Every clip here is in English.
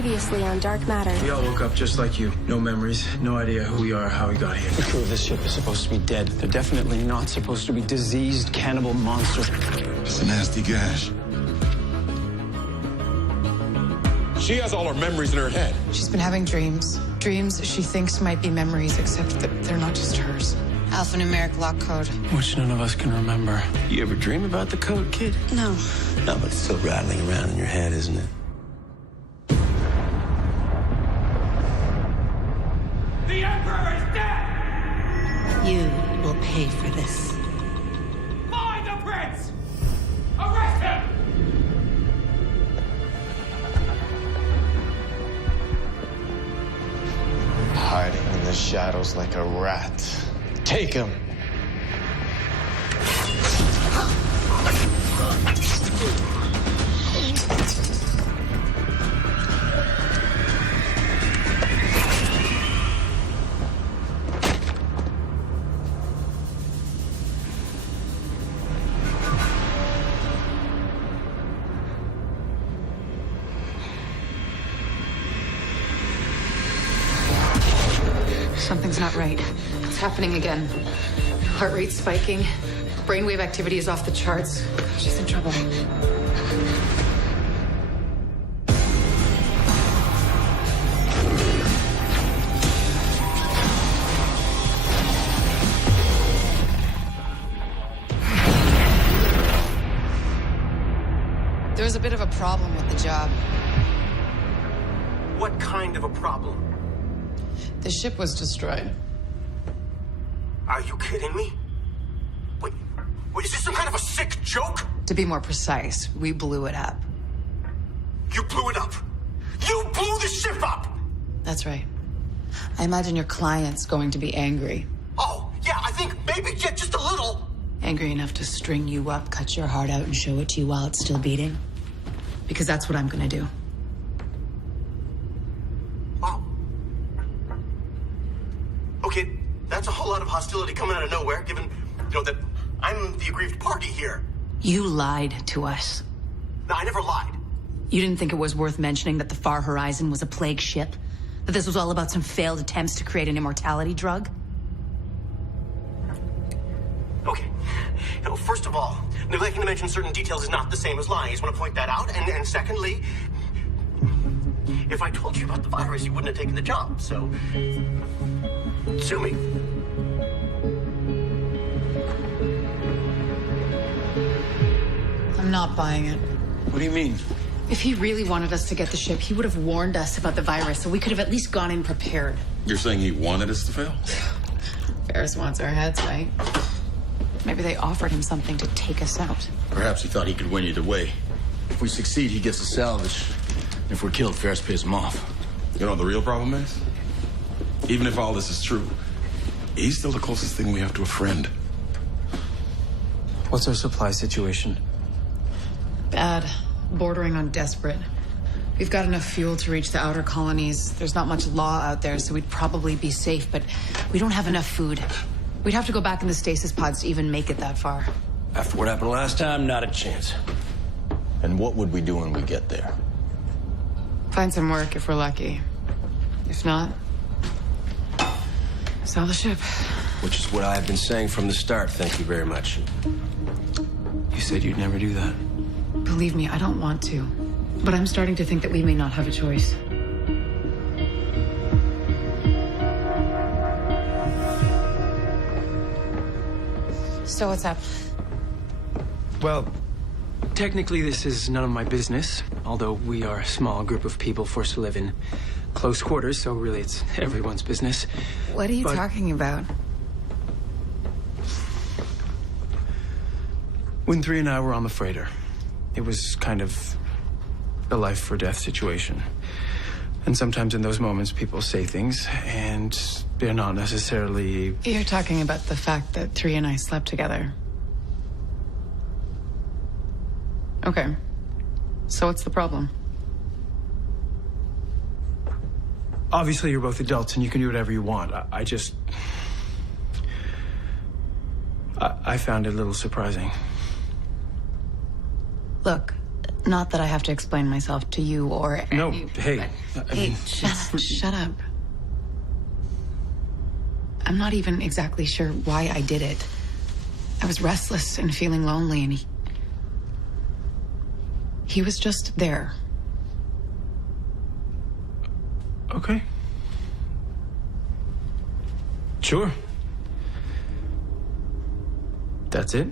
Previously on Dark Matter. We all woke up just like you. No memories, no idea who we are, how we got here. The crew of this ship is supposed to be dead. They're definitely not supposed to be diseased cannibal monsters. It's a nasty gash. She has all her memories in her head. She's been having dreams. Dreams she thinks might be memories, except that they're not just hers. Alphanumeric lock code. Which none of us can remember. You ever dream about the code, kid? No. No, but it's still rattling around in your head, isn't it? The Emperor is dead! You will pay for this. Find the prince! Arrest him! Hiding in the shadows like a rat. Take him! Something's not right. It's happening again. Heart rate spiking. Brainwave activity is off the charts. She's in trouble. There was a bit of a problem with the job. What kind of a problem? The ship was destroyed. Are you kidding me? Wait, is this some kind of a sick joke? To be more precise, we blew it up. You blew it up! You blew the ship up! That's right. I imagine your client's going to be angry. Oh, yeah, I think maybe, yeah, just a little. Angry enough to string you up, cut your heart out, and show it to you while it's still beating? Because that's what I'm gonna do. Wow. Okay, that's a whole lot of hostility coming out of nowhere, given, that I'm the aggrieved party here. You lied to us. No, I never lied. You didn't think it was worth mentioning that the Far Horizon was a plague ship? That this was all about some failed attempts to create an immortality drug? Okay. First of all, neglecting to mention certain details is not the same as lying. I just want to point that out. And secondly, if I told you about the virus, you wouldn't have taken the job, so sue me. I'm not buying it. What do you mean? If he really wanted us to get the ship, he would have warned us about the virus, so we could have at least gone in prepared. You're saying he wanted us to fail? Ferris wants our heads, right? Maybe they offered him something to take us out. Perhaps he thought he could win either way. If we succeed, he gets the salvage. If we're killed, Ferris pays him off. You know what the real problem is? Even if all this is true, he's still the closest thing we have to a friend. What's our supply situation? Bad. Bordering on desperate. We've got enough fuel to reach the outer colonies. There's not much law out there, so we'd probably be safe, but we don't have enough food. We'd have to go back in the stasis pods to even make it that far. After what happened last time, not a chance. And what would we do when we get there? Find some work if we're lucky. If not, sell the ship. Which is what I've been saying from the start, thank you very much. You said you'd never do that. Believe me, I don't want to. But I'm starting to think that we may not have a choice. So what's up? Well, technically this is none of my business, although we are a small group of people forced to live in close quarters, so really it's everyone's business. What are you talking about? When 3 and I were on the freighter, it was kind of a life or death situation. And sometimes in those moments, people say things, and they're not necessarily... You're talking about the fact that 3 and I slept together. Okay. So what's the problem? Obviously, you're both adults, and you can do whatever you want. I just... I found it a little surprising. Look, Not that I have to explain myself to you or... No, hey. Hey, shut up. I'm not even exactly sure why I did it. I was restless and feeling lonely, and he was just there. Okay. Sure. That's it?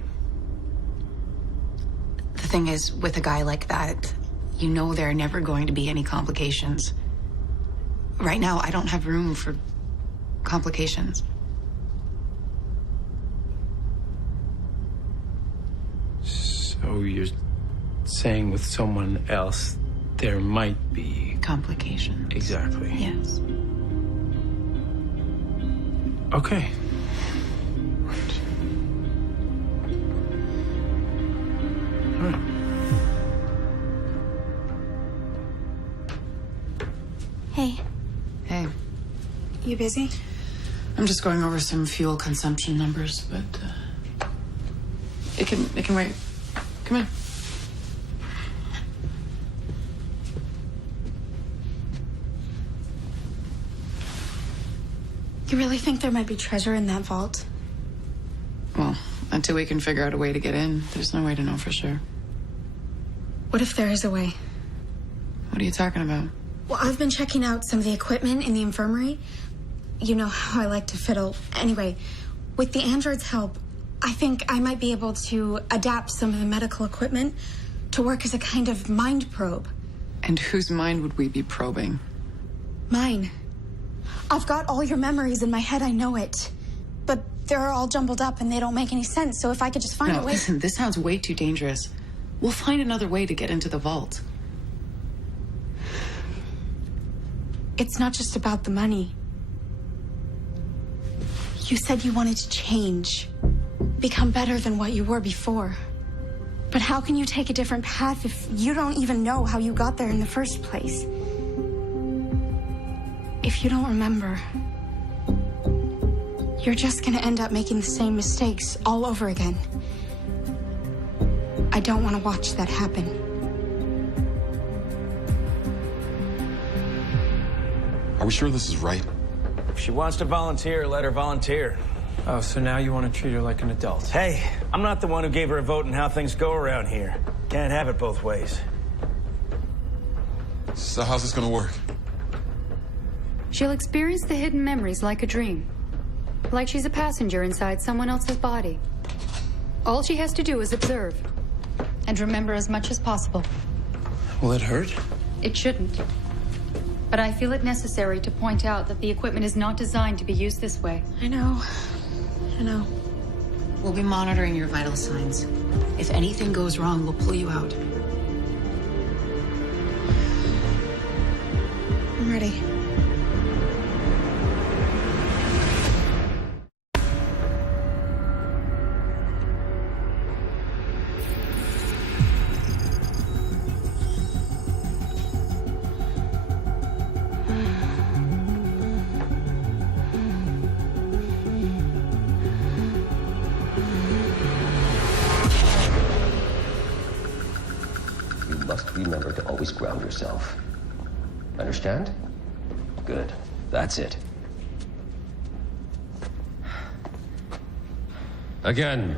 The thing is, with a guy like that, you know there are never going to be any complications. Right now, I don't have room for complications. So you're saying with someone else there might be... Complications. Exactly. Yes. Okay. All right. Hey. Hey. You busy? I'm just going over some fuel consumption numbers, but it can wait. Come in. You really think there might be treasure in that vault? Well, until we can figure out a way to get in, there's no way to know for sure. What if there is a way? What are you talking about? Well, I've been checking out some of the equipment in the infirmary. You know how I like to fiddle. Anyway, with the android's help, I think I might be able to adapt some of the medical equipment to work as a kind of mind probe. And whose mind would we be probing? Mine. I've got all your memories in my head, I know it. But they're all jumbled up and they don't make any sense, so if I could just find a way... Listen, this sounds way too dangerous. We'll find another way to get into the vault. It's not just about the money. You said you wanted to change, become better than what you were before. But how can you take a different path if you don't even know how you got there in the first place? If you don't remember, you're just gonna end up making the same mistakes all over again. I don't want to watch that happen. Are we sure this is right? If she wants to volunteer, let her volunteer. Oh, so now you want to treat her like an adult? Hey, I'm not the one who gave her a vote in how things go around here. Can't have it both ways. So how's this gonna work? She'll experience the hidden memories like a dream. Like she's a passenger inside someone else's body. All she has to do is observe. And remember as much as possible. Will it hurt? It shouldn't. But I feel it necessary to point out that the equipment is not designed to be used this way. I know. We'll be monitoring your vital signs. If anything goes wrong, we'll pull you out. I'm ready. Remember to always ground yourself. Understand? Good. That's it. Again.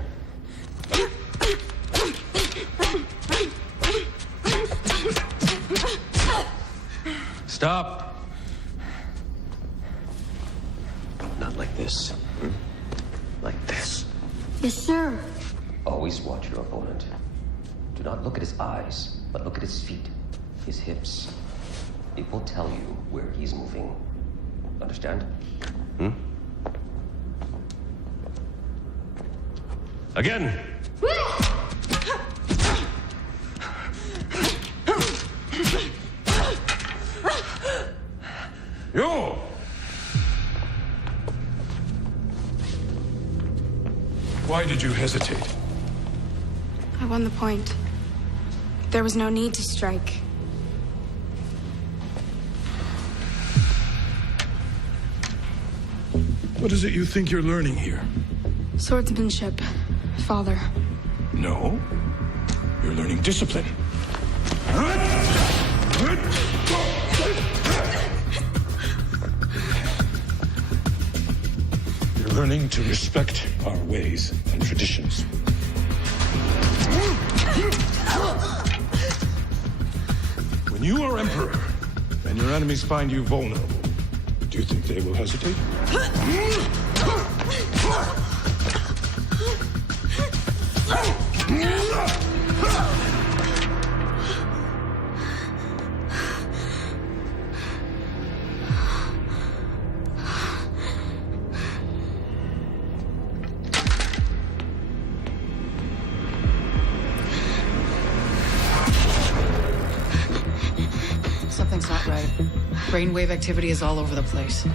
Stop. Not like this. Like this. Yes, sir. Always watch your opponent. Do not look at his eyes, but look at his feet, his hips. It will tell you where he's moving. Understand? Again! You! Why did you hesitate? I won the point. There was no need to strike. What is it you think you're learning here? Swordsmanship, father. No. You're learning discipline. learning to respect our ways and traditions. When you are emperor and your enemies find you vulnerable, do you think they will hesitate? Something's not right. Brainwave activity is all over the place.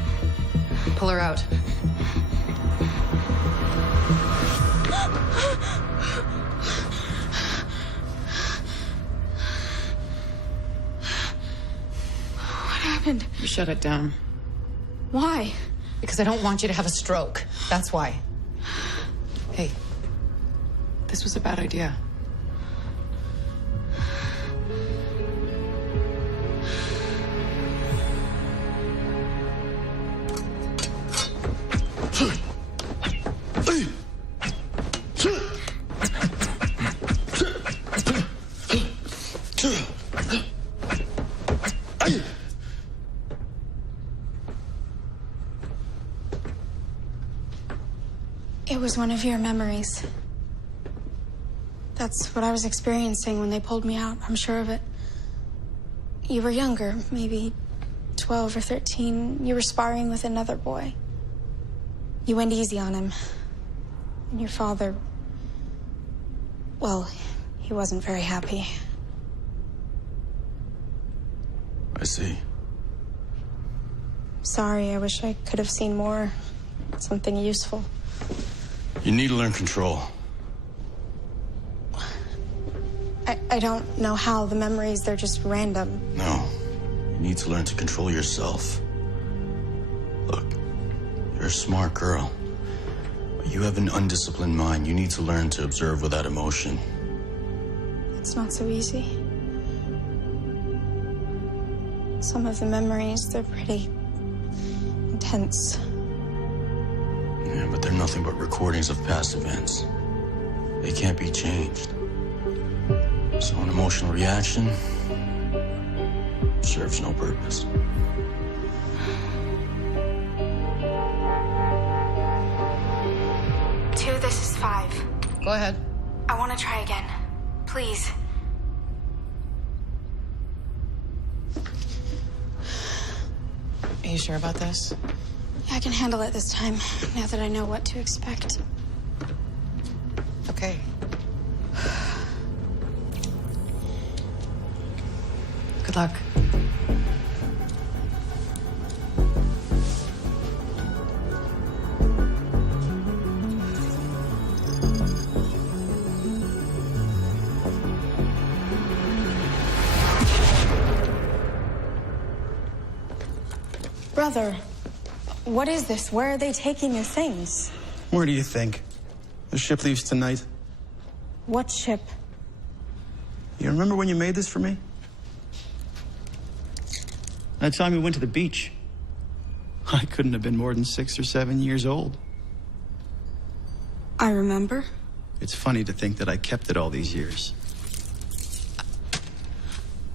Pull her out. What happened? You shut it down. Why? Because I don't want you to have a stroke. That's why. Hey, this was a bad idea. It was one of your memories. That's what I was experiencing when they pulled me out. I'm sure of it. You were younger, maybe 12 or 13. You were sparring with another boy. You went easy on him. And your father, well, he wasn't very happy. I see. Sorry, I wish I could have seen more. Something useful. You need to learn control. I don't know how. The memories, they're just random. No. You need to learn to control yourself. Look, you're a smart girl. But you have an undisciplined mind. You need to learn to observe without emotion. It's not so easy. Some of the memories, they're pretty intense. Yeah, but they're nothing but recordings of past events. They can't be changed. So an emotional reaction serves no purpose. Two, this is 5. Go ahead. I want to try again. Please. Are you sure about this? I can handle it this time, now that I know what to expect. Okay. Good luck. Brother, what is this? Where are they taking your things? Where do you think? The ship leaves tonight. What ship? You remember when you made this for me? That time we went to the beach. I couldn't have been more than 6 or 7 years old. I remember. It's funny to think that I kept it all these years.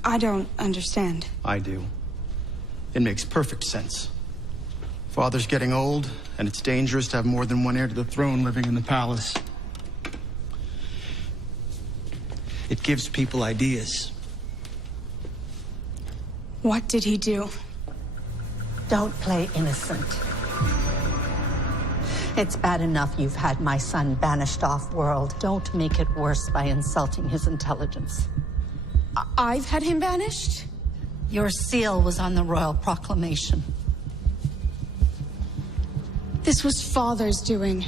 I don't understand. I do. It makes perfect sense. Father's getting old, and it's dangerous to have more than one heir to the throne living in the palace. It gives people ideas. What did he do? Don't play innocent. It's bad enough you've had my son banished off-world. Don't make it worse by insulting his intelligence. I've had him banished? Your seal was on the royal proclamation. This was Father's doing.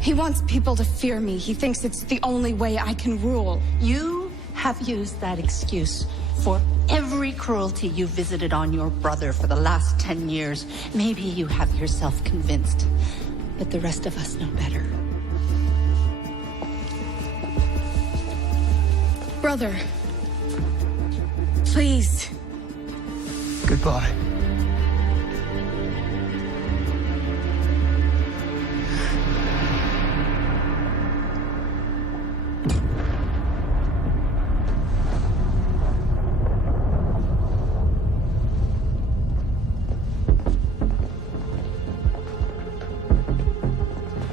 He wants people to fear me. He thinks it's the only way I can rule. You have used that excuse for every cruelty you visited on your brother for the last 10 years. Maybe you have yourself convinced, but the rest of us know better. Brother, please. Goodbye.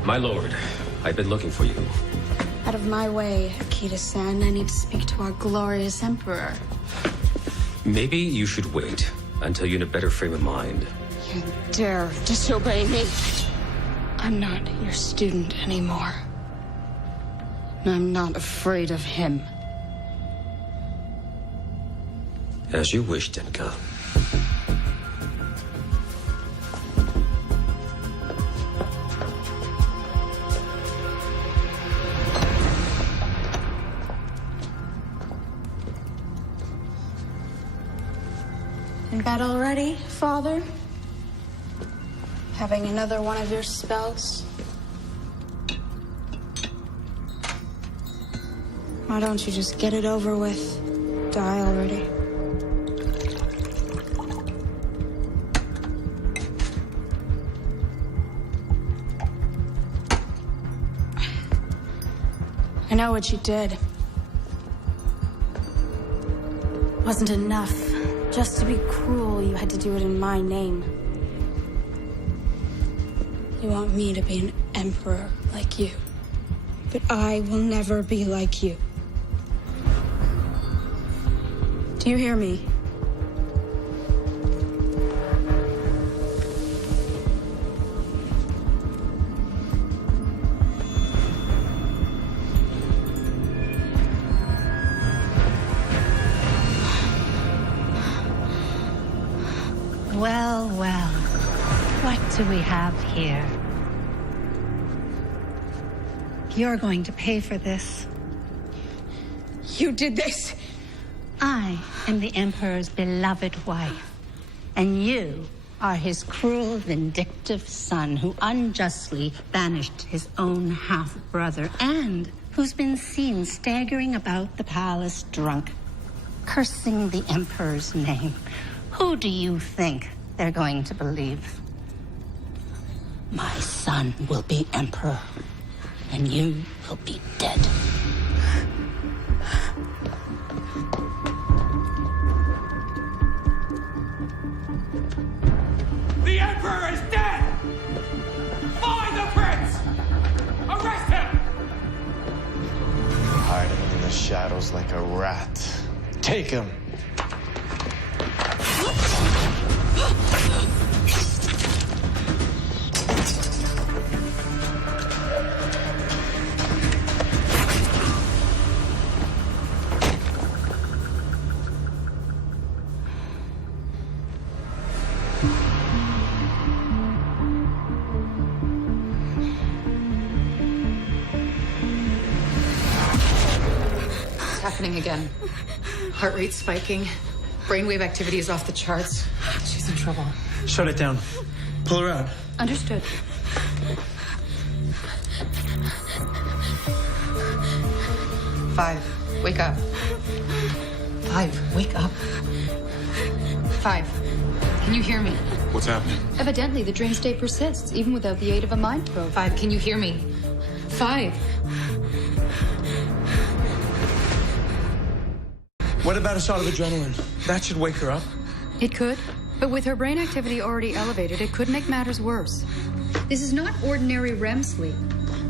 My lord, I've been looking for you. Out of my way, Akita-san. I need to speak to our glorious emperor. Maybe you should wait until you're in a better frame of mind. You dare disobey me. I'm not your student anymore. And I'm not afraid of him. As you wish, Denka. In bed already, Father? Having another one of your spells? Why don't you just get it over with? Die already. I know what you did. Wasn't enough. Just to be cruel, you had to do it in my name. You want me to be an emperor like you. But I will never be like you. Do you hear me? Well, well. What do we have here? You're going to pay for this. You did this! I am the Emperor's beloved wife, and you are his cruel, vindictive son who unjustly banished his own half-brother and who's been seen staggering about the palace drunk, cursing the Emperor's name. Who do you think they're going to believe? My son will be Emperor, and you will be dead. The Emperor is dead! Find the prince! Arrest him! Hiding in the shadows like a rat. Take him! It's happening again. Heart rate spiking. Brainwave activity is off the charts. She's in trouble. Shut it down. Pull her out. Understood. Five, wake up. Five, wake up. Five, can you hear me? What's happening? Evidently, the dream state persists, even without the aid of a mind probe. Five, can you hear me? Five. What about a shot of adrenaline? That should wake her up. It could, but with her brain activity already elevated, it could make matters worse. This is not ordinary REM sleep.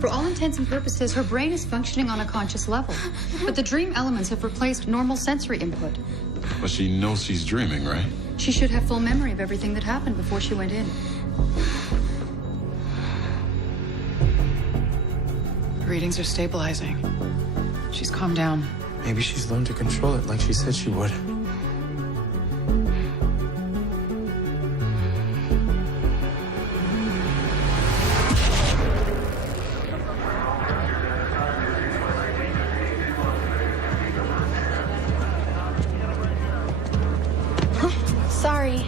For all intents and purposes, her brain is functioning on a conscious level, but the dream elements have replaced normal sensory input. But she knows she's dreaming, right? She should have full memory of everything that happened before she went in. Readings are stabilizing. She's calmed down. Maybe she's learned to control it like she said she would. Sorry.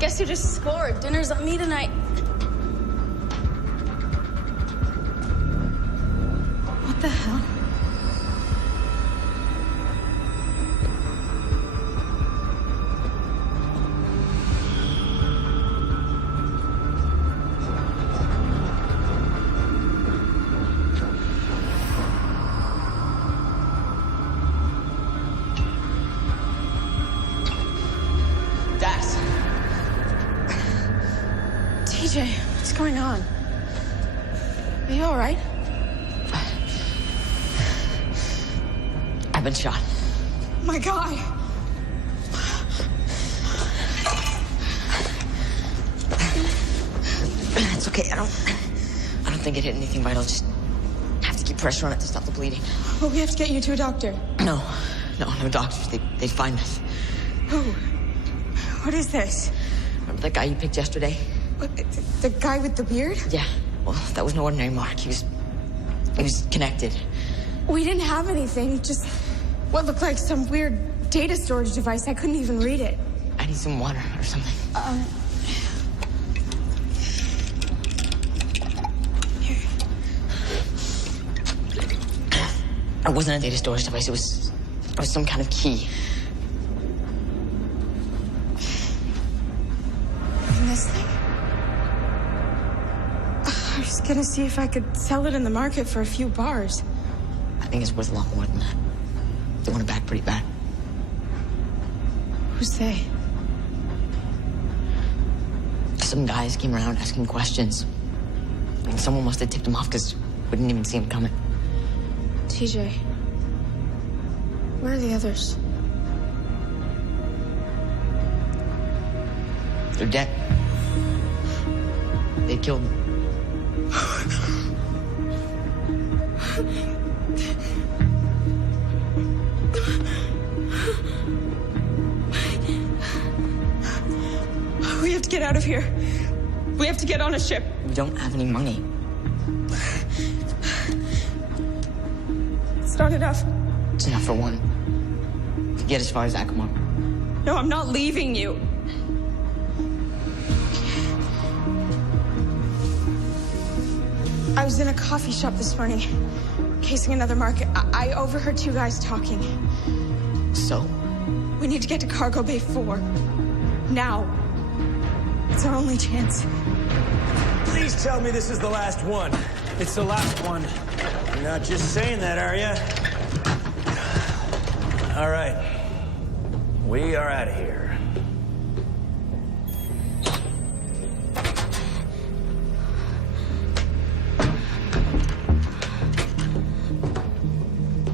Guess you just scored. Dinner's on me tonight. What the hell? TJ, what's going on? Are you all right? I've been shot. My guy. It's okay. I don't think it hit anything vital. Just have to keep pressure on it to stop the bleeding. Well, we have to get you to a doctor. No doctors. They'd find us. Who? What is this? Remember that guy you picked yesterday? What, the guy with the beard? Yeah. Well, that was no ordinary mark. He was connected. We didn't have anything. Just what looked like some weird data storage device. I couldn't even read it. I need some water or something. Here. It wasn't a data storage device. It was some kind of key. And this thing? I was gonna see if I could sell it in the market for a few bars. I think it's worth a lot more than that. They want it back pretty bad. Who's they? Some guys came around asking questions. And someone must have tipped them off because we didn't even see him coming. TJ, where are the others? They're dead. They killed them. We have to get out of here. We have to get on a ship. We don't have any money. It's not enough. It's enough for one. To get as far as Acoma. No, I'm not leaving you. I was in a coffee shop this morning, casing another market. I overheard two guys talking. So? We need to get to Cargo Bay 4. Now. It's our only chance. Please tell me this is the last one. It's the last one. You're not just saying that, are you? All right. We are out of here.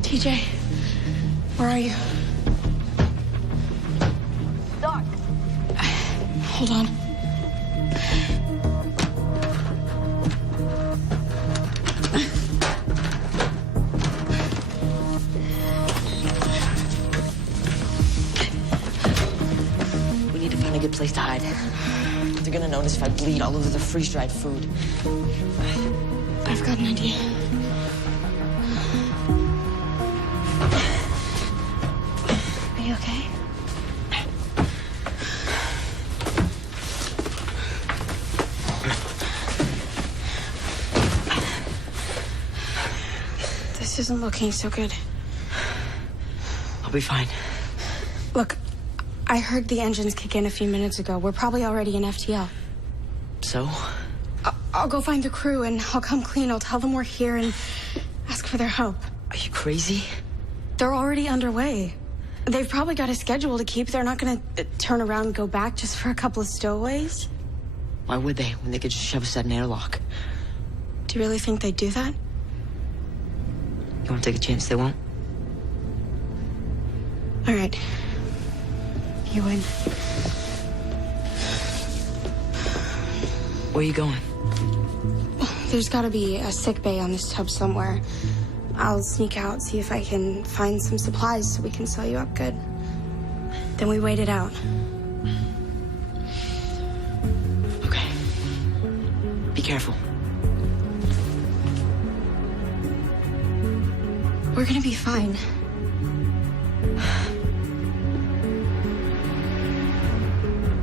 TJ, where are you? Doc. Hold on. We need to find a good place to hide. They're gonna notice if I bleed all over the freeze-dried food. I've got an idea. Are you okay? This isn't looking so good. I'll be fine. Look, I heard the engines kick in a few minutes ago. We're probably already in FTL. So? I'll go find the crew and I'll come clean. I'll tell them we're here and ask for their help. Are you crazy? They're already underway. They've probably got a schedule to keep. They're not gonna turn around and go back just for a couple of stowaways. Why would they, when they could just shove us at an airlock? Do you really think they'd do that? You want to take a chance they won't? All right. You win. Where are you going? There's gotta be a sick bay on this tub somewhere. I'll sneak out, see if I can find some supplies so we can sell you up good. Then we wait it out. Okay. Be careful. We're gonna be fine.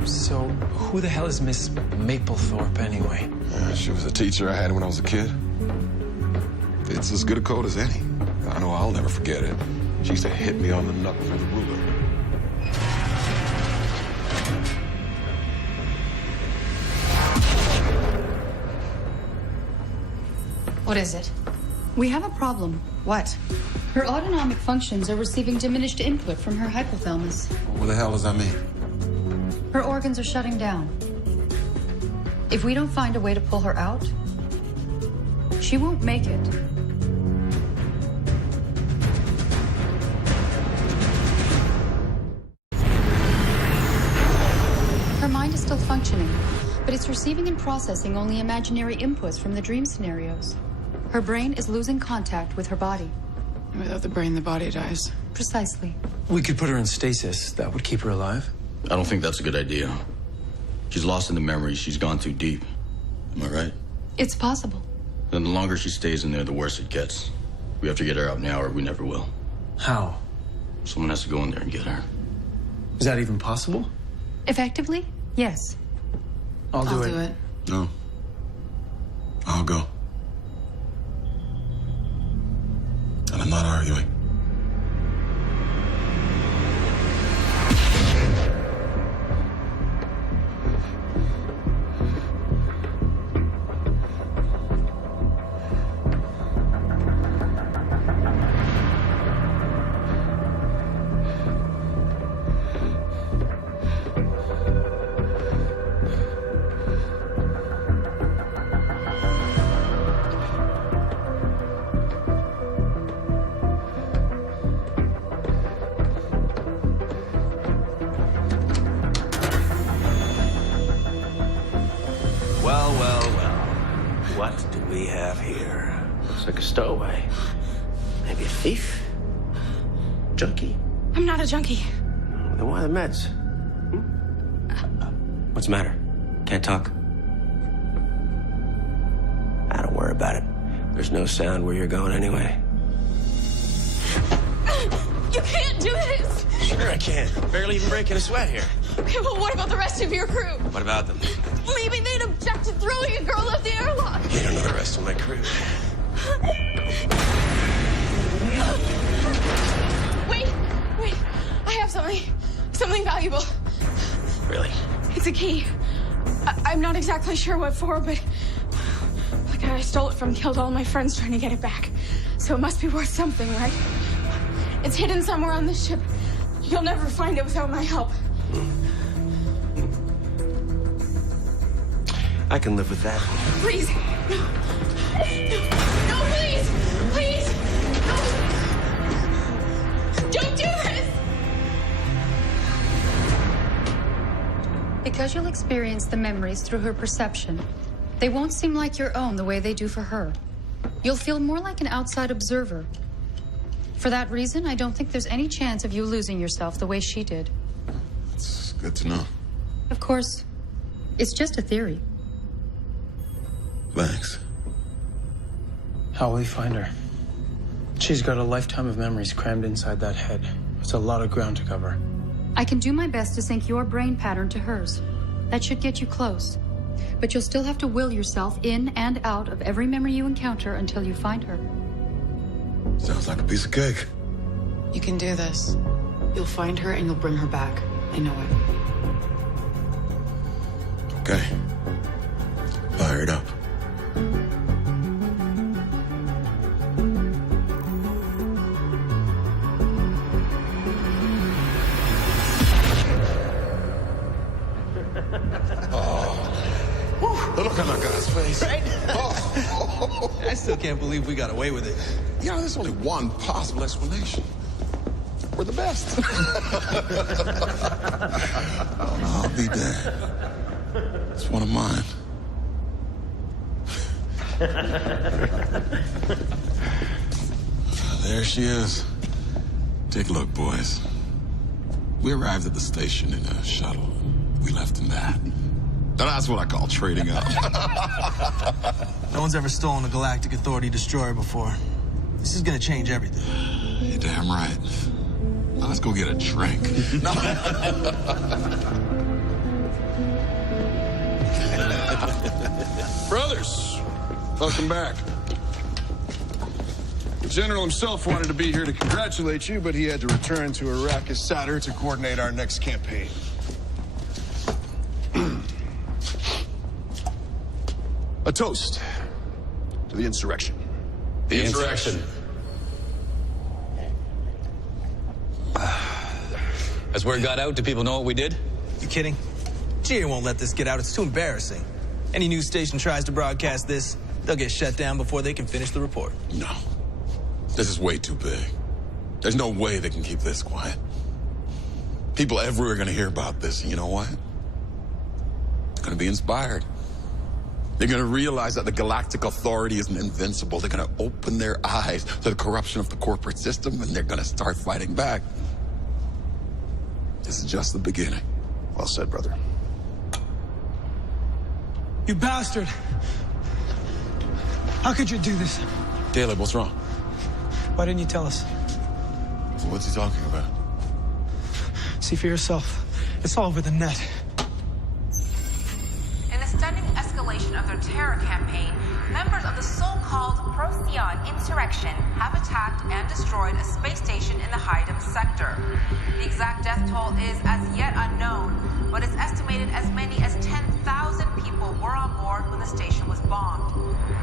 So, Who the hell is Miss Maplethorpe anyway? She was a teacher I had when I was a kid. It's as good a code as any. I know I'll never forget it. She used to hit me on the knuckles with a ruler. What is it? We have a problem. What? Her autonomic functions are receiving diminished input from her hypothalamus. What the hell does that mean? Her organs are shutting down. If we don't find a way to pull her out, she won't make it. Her mind is still functioning, but it's receiving and processing only imaginary inputs from the dream scenarios. Her brain is losing contact with her body. Without the brain, the body dies. Precisely. We could put her in stasis. That would keep her alive. I don't think that's a good idea. She's lost in the memories. She's gone too deep. Am I right? It's possible. Then the longer she stays in there, the worse it gets. We have to get her out now or we never will. How? Someone has to go in there and get her. Is that even possible? Effectively, yes. I'll do it. No. I'll go. And I'm not arguing. What do we have here? Looks like a stowaway. Maybe a thief? Junkie? I'm not a junkie. Then why the meds? What's the matter? Can't talk? Don't worry about it. There's no sound where you're going anyway. You can't do this! Sure I can. Barely even breaking a sweat here. Okay, well, what about the rest of your crew? What about them? Maybe they'd object to throwing a girl off the airlock. You don't know the rest of my crew. Wait. I have something valuable. Really? It's a key. I'm not exactly sure what for, but the guy I stole it from killed all my friends trying to get it back. So it must be worth something, right? It's hidden somewhere on this ship. You'll never find it without my help. I can live with that. Please. No, please. Please. No. Don't do this. Because you'll experience the memories through her perception, they won't seem like your own the way they do for her. You'll feel more like an outside observer. For that reason, I don't think there's any chance of you losing yourself the way she did. It's good to know. Of course, it's just a theory. Thanks. How will we find her? She's got a lifetime of memories crammed inside that head. It's a lot of ground to cover. I can do my best to sync your brain pattern to hers. That should get you close. But you'll still have to will yourself in and out of every memory you encounter until you find her. Sounds like a piece of cake. You can do this. You'll find her and you'll bring her back. I know it. Okay. Fire it up. Look at that guy's face. Right? Oh. I still can't believe we got away with it. You know, there's only one possible explanation. We're the best. I'll be damned. It's one of mine. There she is. Take a look, boys. We arrived at the station in a shuttle. We left in that. Now, that's what I call trading up. No one's ever stolen a Galactic Authority destroyer before. This is gonna change everything. You're damn right. Now, let's go get a drink. Welcome back. The general himself wanted to be here to congratulate you, but he had to return to Iraq as Sadr to coordinate our next campaign. A toast to the insurrection. The insurrection. As word got out, do people know what we did? You kidding? GA won't let this get out. It's too embarrassing. Any news station tries to broadcast this, they'll get shut down before they can finish the report. No. This is way too big. There's no way they can keep this quiet. People everywhere are going to hear about this, and you know what? They're going to be inspired. They're going to realize that the Galactic Authority isn't invincible. They're going to open their eyes to the corruption of the corporate system, and they're going to start fighting back. This is just the beginning. Well said, brother. You bastard! How could you do this? Caleb, what's wrong? Why didn't you tell us? So what's he talking about? See for yourself. It's all over the net. In a stunning escalation of their terror campaign, members of the so-called Procyon insurrection have attacked and destroyed a space station in the Haidam sector. The exact death toll is as yet unknown, but it's estimated as many as 10,000 people were on board when the station was bombed.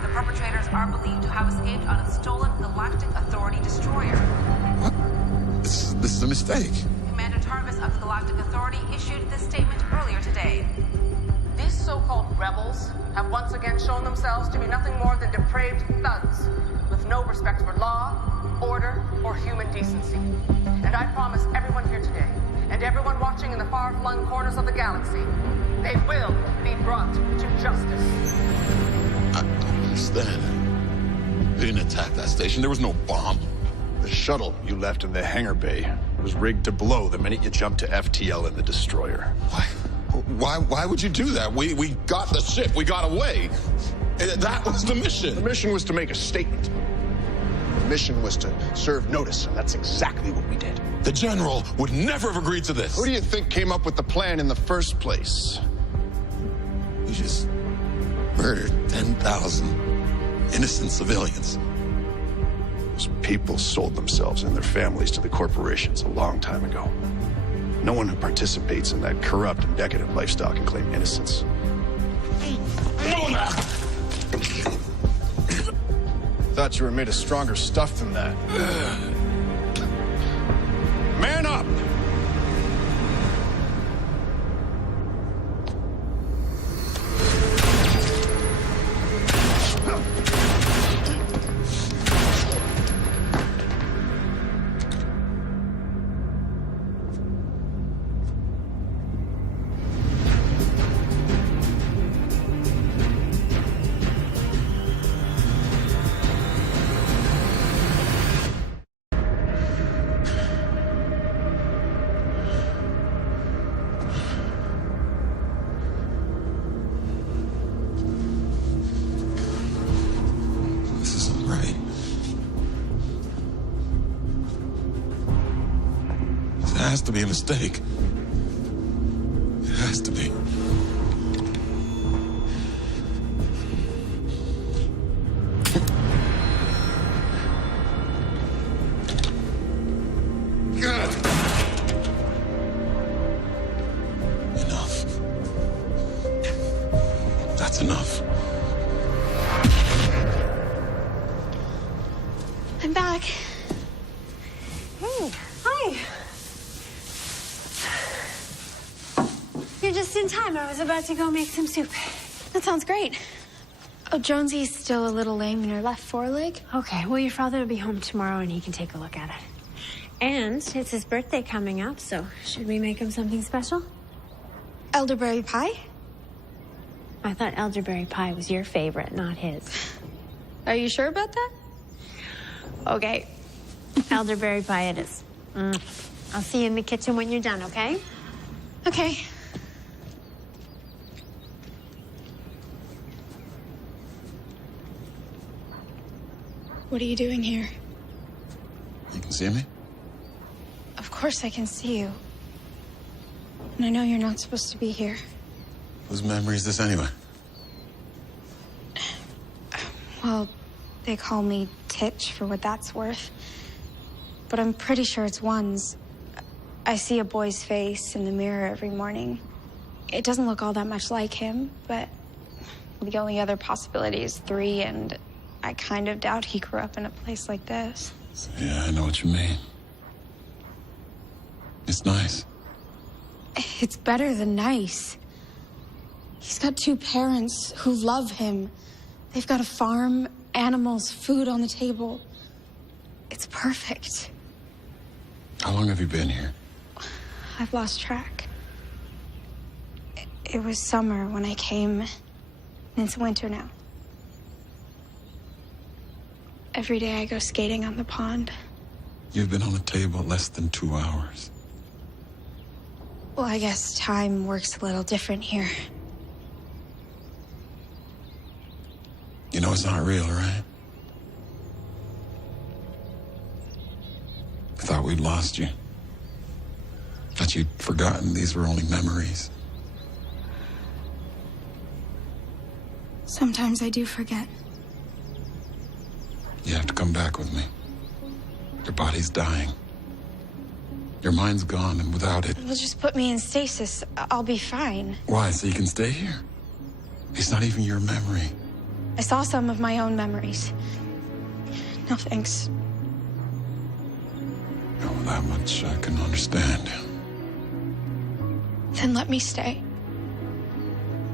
The perpetrators are believed to have escaped on a stolen Galactic Authority destroyer. What? This is a mistake. Commander Tarvis of the Galactic Authority issued this statement earlier today. These so-called rebels have once again shown themselves to be nothing more than depraved thugs, with no respect for law, order, or human decency. And I promise everyone here today, and everyone watching in the far-flung corners of the galaxy, they will be brought to justice. I don't understand. They didn't attack that station. There was no bomb. The shuttle you left in the hangar bay was rigged to blow the minute you jumped to FTL in the destroyer. Why would you do that? We got the ship. We got away. That was the mission. The mission was to make a statement. The mission was to serve notice, and that's exactly what we did. The general would never have agreed to this. Who do you think came up with the plan in the first place? You just murdered 10,000 innocent civilians. Those people sold themselves and their families to the corporations a long time ago. No one who participates in that corrupt and decadent lifestyle can claim innocence. Thought you were made of stronger stuff than that. Man up! It has to be a mistake. It has to be. God. Enough. That's enough. I'm back. Hey, hi. You're just in time. I was about to go make some soup. That sounds great. Oh, Jonesy's still a little lame in her left foreleg. Okay, well, your father will be home tomorrow and he can take a look at it. And it's his birthday coming up, so should we make him something special? Elderberry pie? I thought elderberry pie was your favorite, not his. Are you sure about that? Okay, elderberry pie it is. I'll see you in the kitchen when you're done, okay? Okay. What are you doing here? You can see me? Of course I can see you. And I know you're not supposed to be here. Whose memory is this anyway? Well, they call me Titch for what that's worth. But I'm pretty sure it's ones. I see a boy's face in the mirror every morning. It doesn't look all that much like him, but the only other possibility is 3, and I kind of doubt he grew up in a place like this. Yeah, I know what you mean. It's nice. It's better than nice. He's got 2 parents who love him. They've got a farm, animals, food on the table. It's perfect. How long have you been here? I've lost track. It was summer when I came, and it's winter now. Every day I go skating on the pond. You've been on the table less than 2 hours. Well, I guess time works a little different here. You know it's not real, right? I thought we'd lost you. Thought you'd forgotten these were only memories. Sometimes I do forget. You have to come back with me. Your body's dying. Your mind's gone, and without it... Well, just put me in stasis. I'll be fine. Why, so you can stay here? It's not even your memory. I saw some of my own memories. No thanks. Oh, that much I can understand. Then let me stay.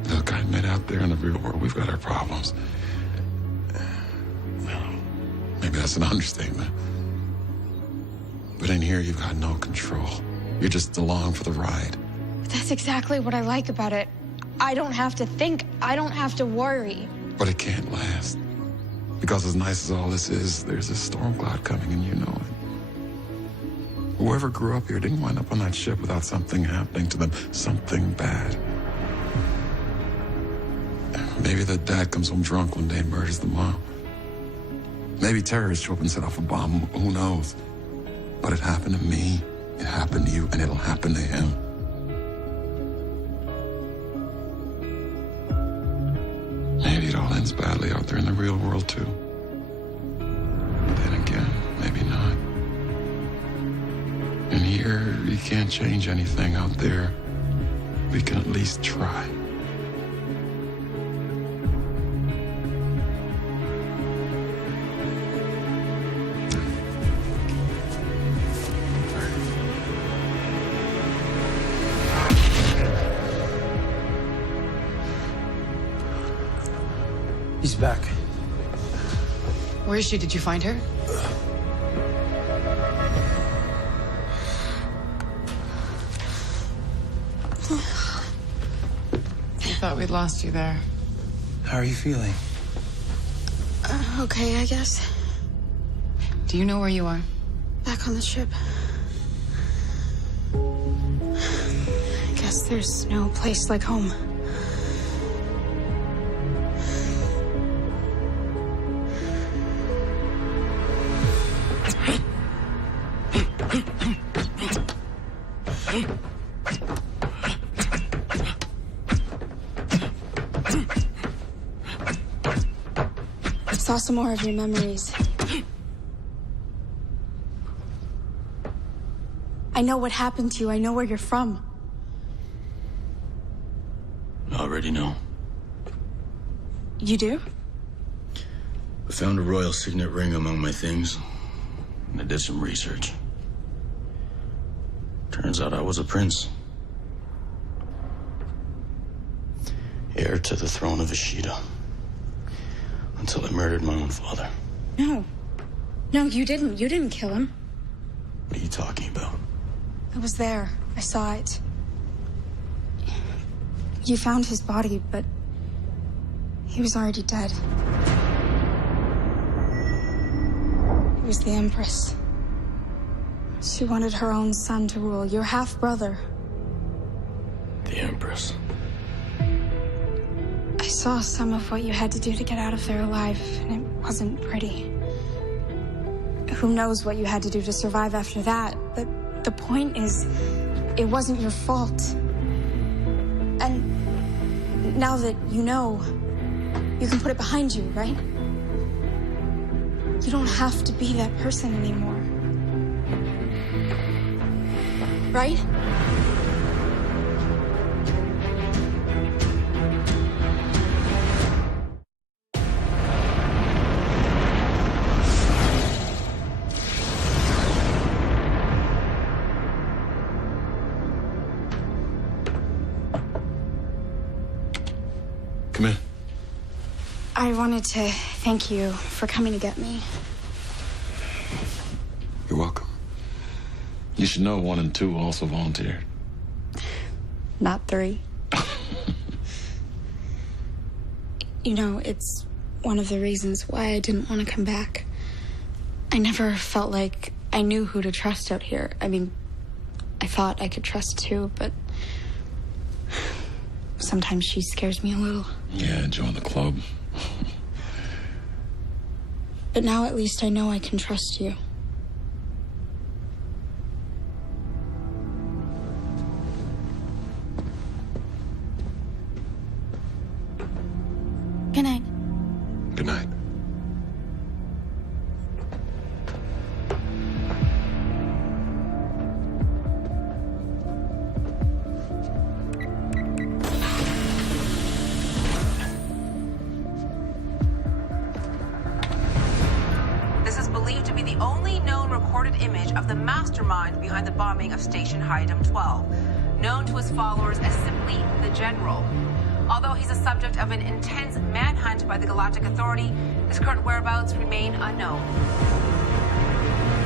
Look, I admit out there in the real world, we've got our problems. Maybe that's an understatement. But in here, you've got no control. You're just along for the ride. But that's exactly what I like about it. I don't have to think. I don't have to worry. But it can't last. Because as nice as all this is, there's a storm cloud coming and you know it. Whoever grew up here didn't wind up on that ship without something happening to them. Something bad. Maybe the dad comes home drunk one day and murders the mom. Maybe terrorists show up and set off a bomb. Who knows? But it happened to me, it happened to you, and it'll happen to him. Maybe it all ends badly out there in the real world, too. But then again, maybe not. And here, you can't change anything. Out there, we can at least try. He's back. Where is she? Did you find her? I thought we'd lost you there. How are you feeling? Okay, I guess. Do you know where you are? Back on the ship. I guess there's no place like home. I saw some more of your memories. I know what happened to you. I know where you're from. I already know. You do? I found a royal signet ring among my things, and I did some research. Turns out I was a prince. Heir to the throne of Ishida. Until I murdered my own father. No. No, you didn't. You didn't kill him. What are you talking about? I was there. I saw it. You found his body, but he was already dead. It was the Empress. She wanted her own son to rule, your half-brother. The Empress. I saw some of what you had to do to get out of there alive, and it wasn't pretty. Who knows what you had to do to survive after that, but the point is, it wasn't your fault. And now that you know, you can put it behind you, right? You don't have to be that person anymore. Right? Come in. I wanted to thank you for coming to get me. You're welcome. You should know 1 and 2 also volunteered. Not 3. You know, it's one of the reasons why I didn't want to come back. I never felt like I knew who to trust out here. I mean, I thought I could trust too, but sometimes she scares me a little. Yeah, join the club. But now at least I know I can trust you. Good night. Good night. This is believed to be the only known recorded image of the mastermind behind the bombing of Station Hyde 12, known to his followers as simply the General. Although he's the subject of an intense manhunt by the Galactic Authority, his current whereabouts remain unknown.